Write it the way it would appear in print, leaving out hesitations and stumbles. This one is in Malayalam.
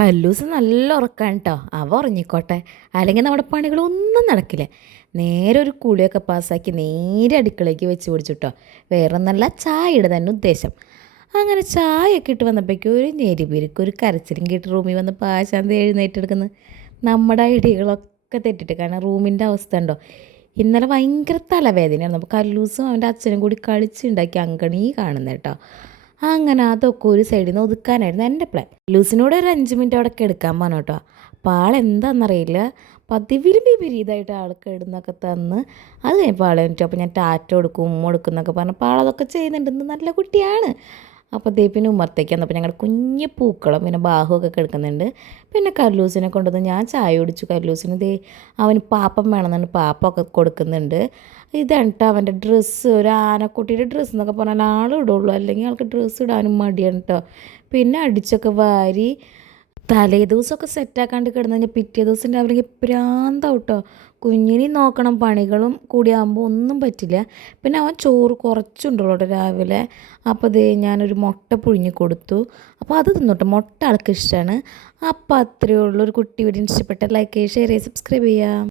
കല്ലൂസ് നല്ല ഉറക്കാണ് കേട്ടോ. അവ ഉറങ്ങിക്കോട്ടെ, അല്ലെങ്കിൽ നമ്മുടെ പണികളൊന്നും നടക്കില്ല. നേരെ ഒരു കുളിയൊക്കെ പാസ്സാക്കി നേരെ അടുക്കളയ്ക്ക് വെച്ച് പിടിച്ചിട്ടോ. വേറെ ഒന്നല്ല, ചായയുടെ തന്നെ ഉദ്ദേശം. അങ്ങനെ ചായയൊക്കെ ഇട്ട് വന്നപ്പോഴേക്കും ഒരു ഞെരിപിരിക്കും ഒരു കരച്ചിലും കേട്ട് റൂമിൽ വന്ന് പാശാന്തി എഴുന്നേറ്റെടുക്കുന്നത്. നമ്മുടെ ഐഡിയകളൊക്കെ തെറ്റിട്ട്, കാരണം റൂമിൻ്റെ അവസ്ഥ ഉണ്ടോ. ഇന്നലെ ഭയങ്കര തലവേദനയായിരുന്നു. അപ്പോൾ കല്ലൂസും അവൻ്റെ അച്ഛനും കൂടി കളിച്ചുണ്ടാക്കി അങ്കണി കാണുന്നത് കേട്ടോ. അങ്ങനെ അതൊക്കെ ഒരു സൈഡിൽ നിന്ന് ഒതുക്കാനായിരുന്നു എൻ്റെ പ്ലാൻ. ലൂസിനോട് ഒരു 5 മിനിറ്റ് അവിടെ കിടക്കാൻ പറഞ്ഞു കേട്ടോ. അപ്പോൾ ആളെന്താണെന്നറിയില്ല, പതിവിലും വിപരീതമായിട്ട് ആൾക്ക് ഇടുന്നൊക്കെ തന്ന് അത് കഴിഞ്ഞപ്പോൾ ആളെ എനിക്ക് അപ്പോൾ ഞാൻ ടാറ്റ കൊടുക്കും ഉമ്മ കൊടുക്കും എന്നൊക്കെ പറഞ്ഞപ്പോൾ ആളതൊക്കെ ചെയ്യുന്നുണ്ടെന്ന്, നല്ല കുട്ടിയാണ്. അപ്പോൾ ദേ പിന്നെ ഉമ്മറത്തേക്ക് വന്നപ്പോൾ ഞങ്ങളുടെ കുഞ്ഞ് പൂക്കളം പിന്നെ ബാഹുവൊക്കെ കിടക്കുന്നുണ്ട്. പിന്നെ കല്ലൂസിനെ കൊണ്ടുവന്ന് ഞാൻ ചായ കുടിച്ചു. കല്ലൂസിന് ദേ അവന് പാപ്പം വേണമെന്നുണ്ട്, പാപ്പമൊക്കെ കൊടുക്കുന്നുണ്ട്. ഇതാണ് കേട്ടോ അവൻ്റെ ഡ്രസ്സ്, ഒരു ആനക്കുട്ടിയുടെ ഡ്രസ്സ് എന്നൊക്കെ പറഞ്ഞാൽ ആളിടുള്ളൂ, അല്ലെങ്കിൽ ആൾക്ക് ഡ്രസ്സ് ഇടാനും മടിയാണ് കേട്ടോ. പിന്നെ അടിച്ചൊക്കെ വാരി തലേ ദിവസമൊക്കെ സെറ്റാക്കാണ്ട് കിടന്നു കഴിഞ്ഞാൽ പിറ്റേ ദിവസം രാവിലെ പ്രാന്താവും കേട്ടോ. കുഞ്ഞിനെ നോക്കണം, പണികളും കൂടി ആകുമ്പോൾ ഒന്നും പറ്റില്ല. പിന്നെ അവൻ ചോറ് കുറച്ചുണ്ടല്ലോ കേട്ടോ രാവിലെ. അപ്പോൾ ദേ ഞാനൊരു മുട്ട പുഴുങ്ങി കൊടുത്തു. അപ്പോൾ അത് തിന്നോട്ടെ, മുട്ട ആൾക്ക് ഇഷ്ടമാണ്. അപ്പോൾ അത്രയേ ഉള്ളൂ. ഒരു കുട്ടി വീഡിയോ ഇഷ്ടപ്പെട്ട ലൈക്ക് ചെയ്യുക, ഷെയർ ചെയ്യുക, സബ്സ്ക്രൈബ് ചെയ്യുക.